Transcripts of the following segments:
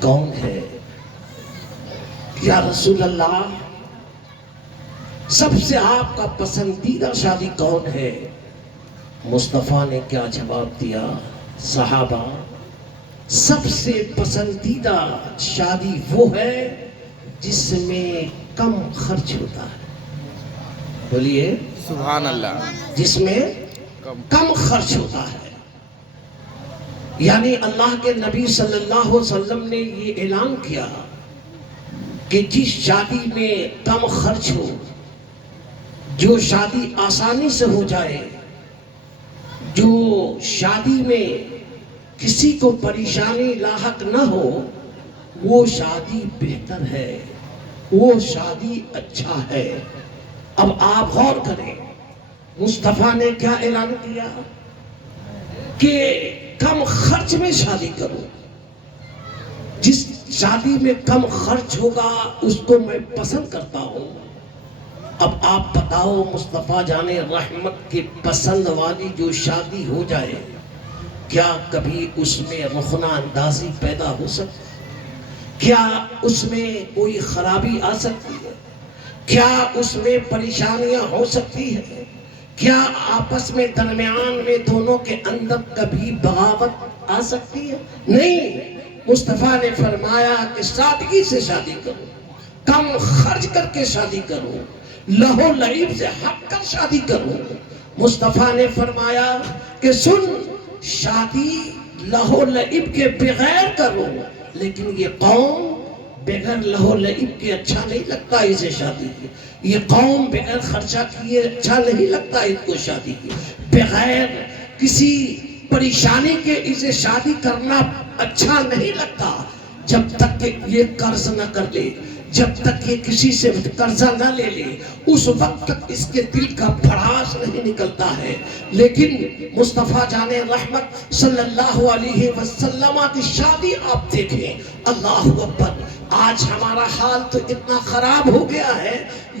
کون ہے؟ یا رسول اللہ سب سے آپ کا پسندیدہ شادی کون ہے؟ مصطفیٰ نے کیا جواب دیا؟ صحابہ سب سے پسندیدہ شادی وہ ہے جس میں کم خرچ ہوتا ہے۔ بولیے سبحان اللہ۔ جس میں کم خرچ ہوتا ہے، یعنی اللہ کے نبی صلی اللہ علیہ وسلم نے یہ اعلان کیا کہ جس شادی میں کم خرچ ہو، جو شادی آسانی سے ہو جائے، جو شادی میں کسی کو پریشانی لاحق نہ ہو، وہ شادی بہتر ہے، وہ شادی اچھا ہے۔ اب آپ غور کریں، مصطفیٰ نے کیا اعلان کیا کہ کم خرچ میں شادی کرو۔ جس شادی میں کم خرچ ہوگا اس کو میں پسند کرتا ہوں۔ اب آپ بتاؤ، مصطفیٰ جان رحمت کی پسند والی جو شادی ہو جائے، کیا کبھی اس میں رخنہ اندازی پیدا ہو سکتی ہے؟ کیا اس میں کوئی خرابی آ سکتی ہے؟ کیا اس میں پریشانیاں ہو سکتی ہیں؟ کیا آپس میں درمیان میں دونوں کے اندر کبھی بغاوت آ سکتی ہے؟ نہیں، مصطفیٰ نے فرمایا کہ سادگی سے شادی کرو، کم خرچ کر کے شادی کرو، لہو لعب سے ہٹ کر شادی کرو۔ مصطفیٰ نے فرمایا کہ سن، شادی لہو لعب کے بغیر کرو، لیکن یہ قوم بغیر لہو لعب کے اچھا نہیں لگتا اسے شادی کی، یہ قوم بغیر خرچہ کیے اچھا نہیں لگتا اس کو شادی کی، بغیر کسی پریشانی کے اسے شادی کرنا اچھا نہیں لگتا، جب تک کہ یہ قرض نہ کر لے، جب تک یہ کسی سے قرضہ نہ لے لے، اس وقت تک اس کے دل کا بھڑاس نہیں نکلتا ہے۔ لیکن مصطفیٰ جان رحمت صلی اللہ علیہ وسلم کی شادی آپ دیکھیں، اللہ اکبر۔ آج ہمارا حال تو اتنا خراب ہو گیا ہے،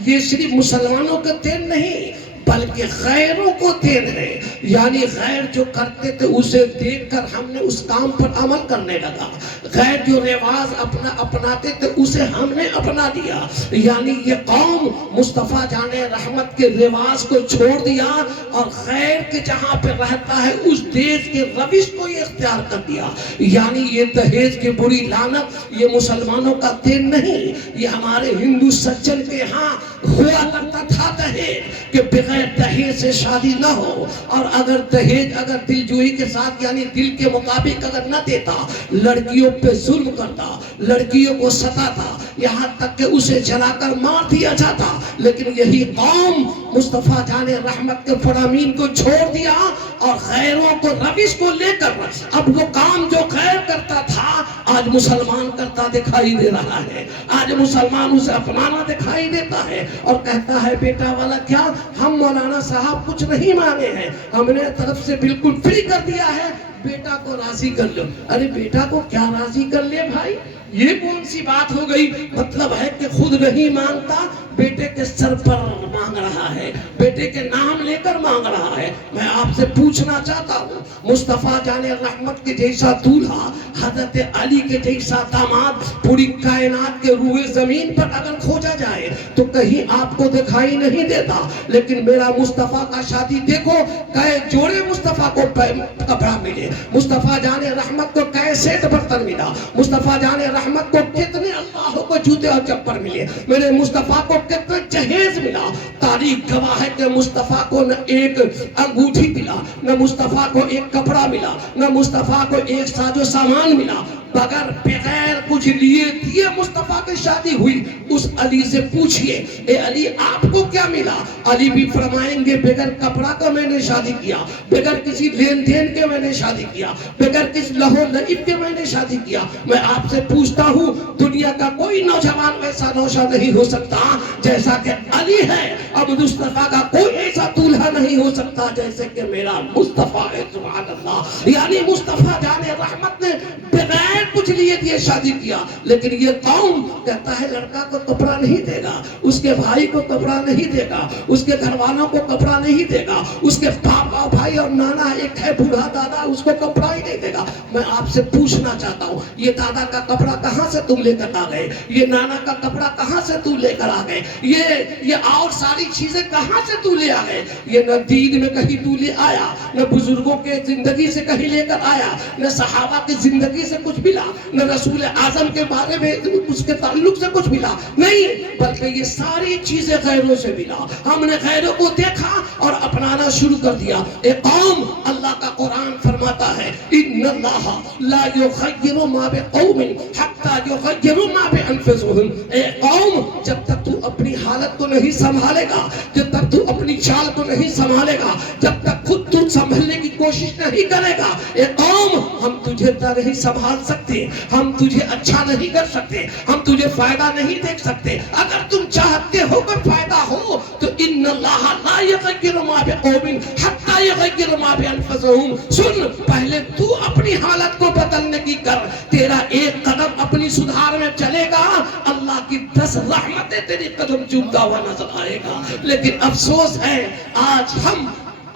یہ صرف مسلمانوں کا دین نہیں بلکہ غیروں کو دین ہے، یعنی غیر جو کرتے تھے اسے دیکھ کر ہم نے اس کام پر عمل کرنے لگا، غیر جو رواج اپناتے تھے اسے ہم نے اپنا دیا، یعنی یہ قوم مصطفیٰ جان رحمت کے رواج کو چھوڑ دیا اور غیر کے جہاں پہ رہتا ہے اس دیش کے روش کو یہ اختیار کر دیا۔ یعنی یہ دہیج کی بری لعنت یہ مسلمانوں کا دین نہیں، یہ ہمارے ہندو سجن کے ہاں ہوا کرتا تھا دہیج، کہ بغیر دہیج سے شادی نہ ہو، اور اگر دہیج اگر دلجوئی کے ساتھ یعنی دل کے مطابق اگر نہ دیتا، لڑکیوں پہ ظلم کرتا، لڑکیوں کو ستاتا، یہاں تک کہ اسے جلا کر مار دیا جاتا۔ لیکن یہی قوم مصطفیٰ جان رحمت کے فرامین کو چھوڑ دیا اور غیروں کو روش کو لے کر اب وہ کام جو غیر کرتا تھا آج مسلمان کرتا دکھائی دے رہا ہے، آج مسلمان اسے اپنانا دکھائی دیتا ہے اور کہتا ہے بیٹا والا کیا، ہم مولانا صاحب کچھ نہیں مانگے ہیں، ہم نے طرف سے بالکل فری کر دیا ہے، بیٹا کو راضی کر لو۔ ارے بیٹا کو کیا راضی کر لے بھائی، یہ کون سی بات ہو گئی؟ مطلب ہے کہ خود نہیں مانگتا، بیٹے کے سر پر مانگ رہا ہے، بیٹے کے نام لے کر مانگ رہا ہے۔ میں آپ سے پوچھنا چاہتا ہوں، مصطفیٰ جان رحمت کے جیسا دولہا، حضرت علی کے جیسا داماد پوری کائنات کے روئے زمین پر اگر کھوجا جائے تو کہیں آپ کو دکھائی نہیں دیتا، لیکن میرا مصطفیٰ کا شادی دیکھو، کئے جوڑے مصطفیٰ کو کپڑا ملے، مصطفیٰ جان رحمت کو کئے سیٹ برتن ملا، مصطفیٰ جان رحمت کو کتنے اللہ کو جوتے اور چپل ملے، میرے مصطفیٰ کو کتنے جہیز ملا۔ تاریخ گواہ ہے کہ مصطفیٰ کو نہ ایک انگوٹھی ملا، نہ مصطفیٰ کو ایک کپڑا ملا، نہ مصطفیٰ کو ایک ساز و سامان ملا، بغیر کچھ لیے دیے مصطفیٰ کی شادی ہوئی۔ اس علی سے پوچھئے، اے علی آپ کو کیا ملا؟ علی بھی فرمائیں گے بغیر کپڑا کا میں نے شادی کیا، بغیر کسی لین دین کے میں نے شادی کیا، بغیر کسی لہو لعب کے میں نے شادی کیا۔ میں آپ سے پوچھتا ہوں، دنیا کا کوئی نوجوان ویسا نوشا نہیں ہو سکتا جیسا کہ علی ہے، اب مصطفیٰ کا کوئی ایسا دولہا نہیں ہو سکتا جیسے کہ میرا مصطفیٰ ہے، سبحان اللہ۔ یعنی مصطفیٰ جان رحمت نے بغیر کچھ لیے دیے شادی کیا، لیکن یہ قوم کہتا ہے لڑکا کو کپڑا نہیں دے گا، اس کے بھائی کو کپڑا نہیں دے گا، اس کے گھر والوں کو کپڑا نہیں دے گا، اس کے پاپا بھائی اور نانا ایک ہے بوڑھا دادا، اس کو کپڑا ہی نہیں دے گا۔ میں آپ سے پوچھنا چاہتا ہوں یہ دادا کا کپڑا کہاں سے تم لے کر آ گئے؟ یہ نانا کا کپڑا کہاں سے تم لے کر آ گئے؟ یہ اور ساری چیزیں کہاں سے تو لے آ گئے؟ یہ نہ دین میں کہیں تو لے آیا، نہ بزرگوں کے زندگی سے کہیں لے کر آیا، نہ صحابہ کی زندگی سے کچھ ملا، نہ رسول اعظم کے بارے میں اس کے تعلق سے کچھ ملا، نہیں، بلکہ یہ ساری چیزیں غیروں سے ملا۔ ہم نے غیروں کو دیکھا اور اپنانا شروع کر دیا۔ اے قوم، اللہ کا قرآن فرماتا ہے ان اللہ لا یغیر ما بقوم حتی یغیروا ما بانفسہم۔ اے قوم، جب تک تو اپنی حالت کو نہیں سنبھالے گا، جب تک تو اپنی چال کو نہیں سنبھالے گا، جب تک خود تو سنبھلنے کی کوشش نہیں کرے گا، اے قوم، ہم تجھے نہیں سنبھال سکتے، ہم تجھے اچھا نہیں کر سکتے، ہم تجھے فائدہ نہیں دیکھ سکتے۔ اگر تم چاہتے ہو کہ فائدہ ہو تو ان اللہ لا یغیر ما بقوم حتی یغیروا ما بانفسہم۔ سن، پہلے تو اپنی حالت کو بدلنے کی کر، تیرا ایک قدم اپنی سدھار میں چلے گا، اللہ کی 10 رحمتیں تیری قدم چومتا ہوا نظر آئے گا۔ لیکن افسوس ہے آج ہم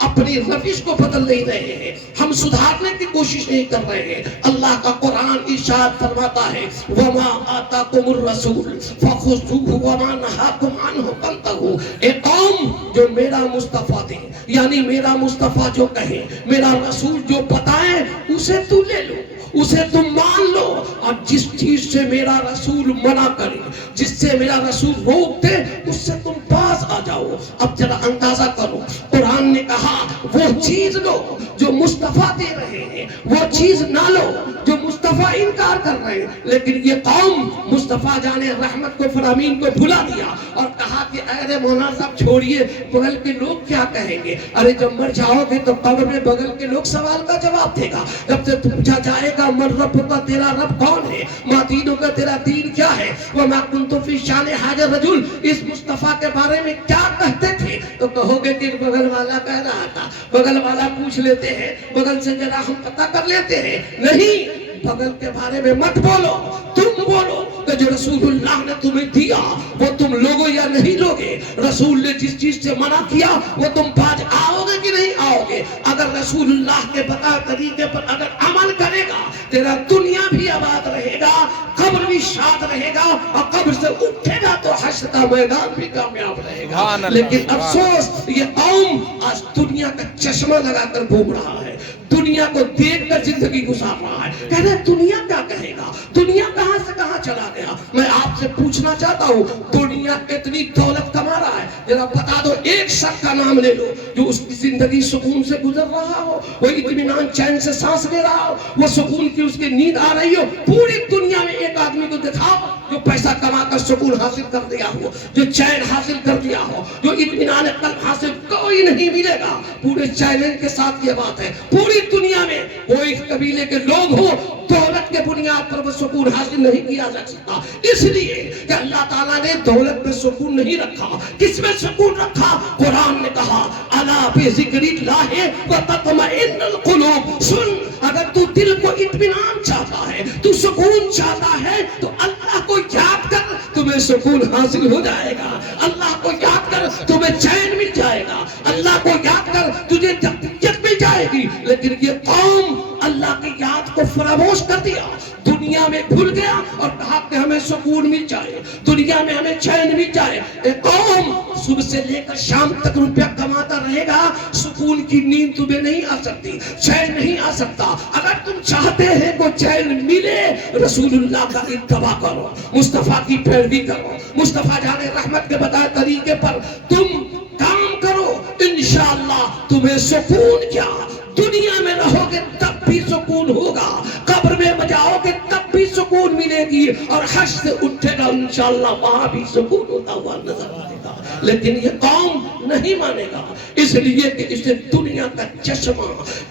اپنی روش کو بدل نہیں رہے ہیں، ہم سدھارنے کی کوشش نہیں کر رہے ہیں۔ اللہ کا قرآن ارشاد فرماتا ہے وَمَا آتَاكُمُ الرَّسُولُ فَخُذُوهُ وَمَا نَهَاكُمْ عَنْهُ فَانْتَهُوا۔ اے قوم، جو میرا مصطفیٰ دے، یعنی میرا مصطفیٰ جو کہے، میرا رسول جو بتائے، اسے تو لے لو، اسے تم مان لو، اور جس چیز سے میرا رسول منع کرے، جس سے میرا رسول روک دے، اس سے تم باز آ جاؤ۔ اب ذرا اندازہ کرو، قرآن نے کہا وہ چیز لو جو مصطفیٰ دے رہے ہیں، وہ چیز نہ لو جو مصطفیٰ انکار کر رہے ہیں۔ لیکن یہ قوم مصطفیٰ جانے رحمت کو فرامین کو بھلا دیا اور کہا کہ ارے مولانا صاحب چھوڑیے، بغل کے لوگ کیا کہیں گے؟ ارے جب مر جاؤ گے تو قبر میں بغل کے لوگ سوال کا جواب دے گا، جب سے پوچھا جائے گا من رب کا، تیرا رب کون ہے؟ ما دینوں کا، تیرا دین کیا ہے؟ وما کنت فی شان حاج رجل، اس مصطفیٰ کے بارے میں کیا کہتے تھے؟ تو کہو گے کہ بغل والا کہہ رہا تھا، بغل والا پوچھ لیتے ہیں، بغل سے ذرا ہم پتہ کر لیتے ہیں۔ نہیں، بغل کے بارے میں مت بولو، تم بولو کہ جو رسول اللہ نے تمہیں دیا وہ تم لوگو یا نہیں لوگے؟ رسول نے جس چیز سے منع کیا وہ تم باز آؤ گے کہ نہیں آؤ گے؟ اگر رسول اللہ کے بتائے طریقے پر اگر عمل کرے گا، تیرا دنیا بھی آباد رہے گا، قبر بھی شاد رہے گا، اور قبر سے اٹھے گا تو حشر کا میدان بھی کامیاب رہے گا۔ لیکن افسوس، یہ قوم آج دنیا کا چشمہ لگا کر گھوم رہا ہے، دنیا کو دیکھ کر زندگی گزار رہا ہے، کہہ رہے دنیا کیا کہے گا، دنیا کہاں سے کہاں چلا گیا۔ میں آپ سے پوچھنا چاہتا ہوں، دنیا اتنی دولت کما رہا ہے، ذرا بتا دو ایک شخص کا نام لے لو جو اس کی زندگی سکون سے گزر رہا ہو، وہ اطمینان چین سے سانس لے رہا ہو، وہ سکون کی اس کی نیند آ رہی ہو۔ پوری دنیا میں ایک آدمی کو دکھاؤ جو پیسہ کما کر سکون حاصل کر دیا ہو، جو چین حاصل کر دیا ہو، جو اطمینان قلب حاصل، کوئی نہیں ملے گا۔ پورے چیلنج کے ساتھ یہ بات ہے، پوری دنیا میں کوئی قبیلے کے لوگ ہو، دولت کے بنیاد پر وہ سکون حاصل نہیں کیا جا سکتا، اس لیے کہ اللہ تعالیٰ نے دولت میں سکون نہیں رکھا۔ کس میں سکون رکھا؟ قرآن نے کہا الا بذکر اللہ وتطمئن القلوب۔ سن، اگر تو دل کو اطمینان چاہتا ہے، تو سکون چاہتا ہے، تو اللہ کو یاد کر، تمہیں سکون حاصل ہو جائے گا۔ اللہ کو یاد کر، تمہیں چین مل جائے گا۔ اللہ کو یاد کر، تجھے تربیت مل جائے گی۔ لیکن یہ قوم اللہ کی یاد کو فراموش کر دیا، دنیا میں بھول گیا اور کہا کہ ہمیں سکون مل جائے، دنیا میں ہمیں چین مل جائے۔ اے قوم، صبح سے لے کر شام تک روپیہ کماتا رہے گا، سکون کی نیند تمہیں نہیں آ سکتی، چین نہیں آ سکتا۔ اگر تم چاہتے ہیں کہ چین ملے، رسول اللہ کا اتباع کرو، مصطفیٰ کی پیروی کرو، مصطفیٰ جانے رحمت کے بتائے طریقے پر تم کام کرو، انشاءاللہ تمہیں سکون کیا، دنیا میں رہو گے تب بھی سکون ہوگا، قبر میں جاؤ گے تب بھی سکون ملے گی، اور حشر سے اٹھے گا انشاءاللہ وہاں بھی سکون ہوتا ہوا نظر آئے گا۔ لیکن یہ قوم نہیں مانے گا، اس لیے کہ اسے دنیا کا چشمہ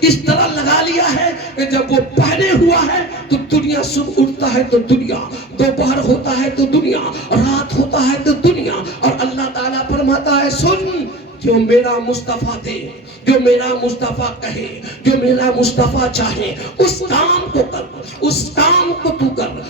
اس طرح لگا لیا ہے کہ جب وہ پہنے ہوا ہے تو دنیا، صبح اٹھتا ہے تو دنیا، دوپہر ہوتا ہے تو دنیا، رات ہوتا ہے تو دنیا۔ اور اللہ تعالیٰ فرماتا ہے سن، جو میرا مصطفیٰ دے، جو میرا مصطفیٰ کہے، جو میرا مصطفیٰ چاہے، اس کام کو کر، اس کام کو تو کر۔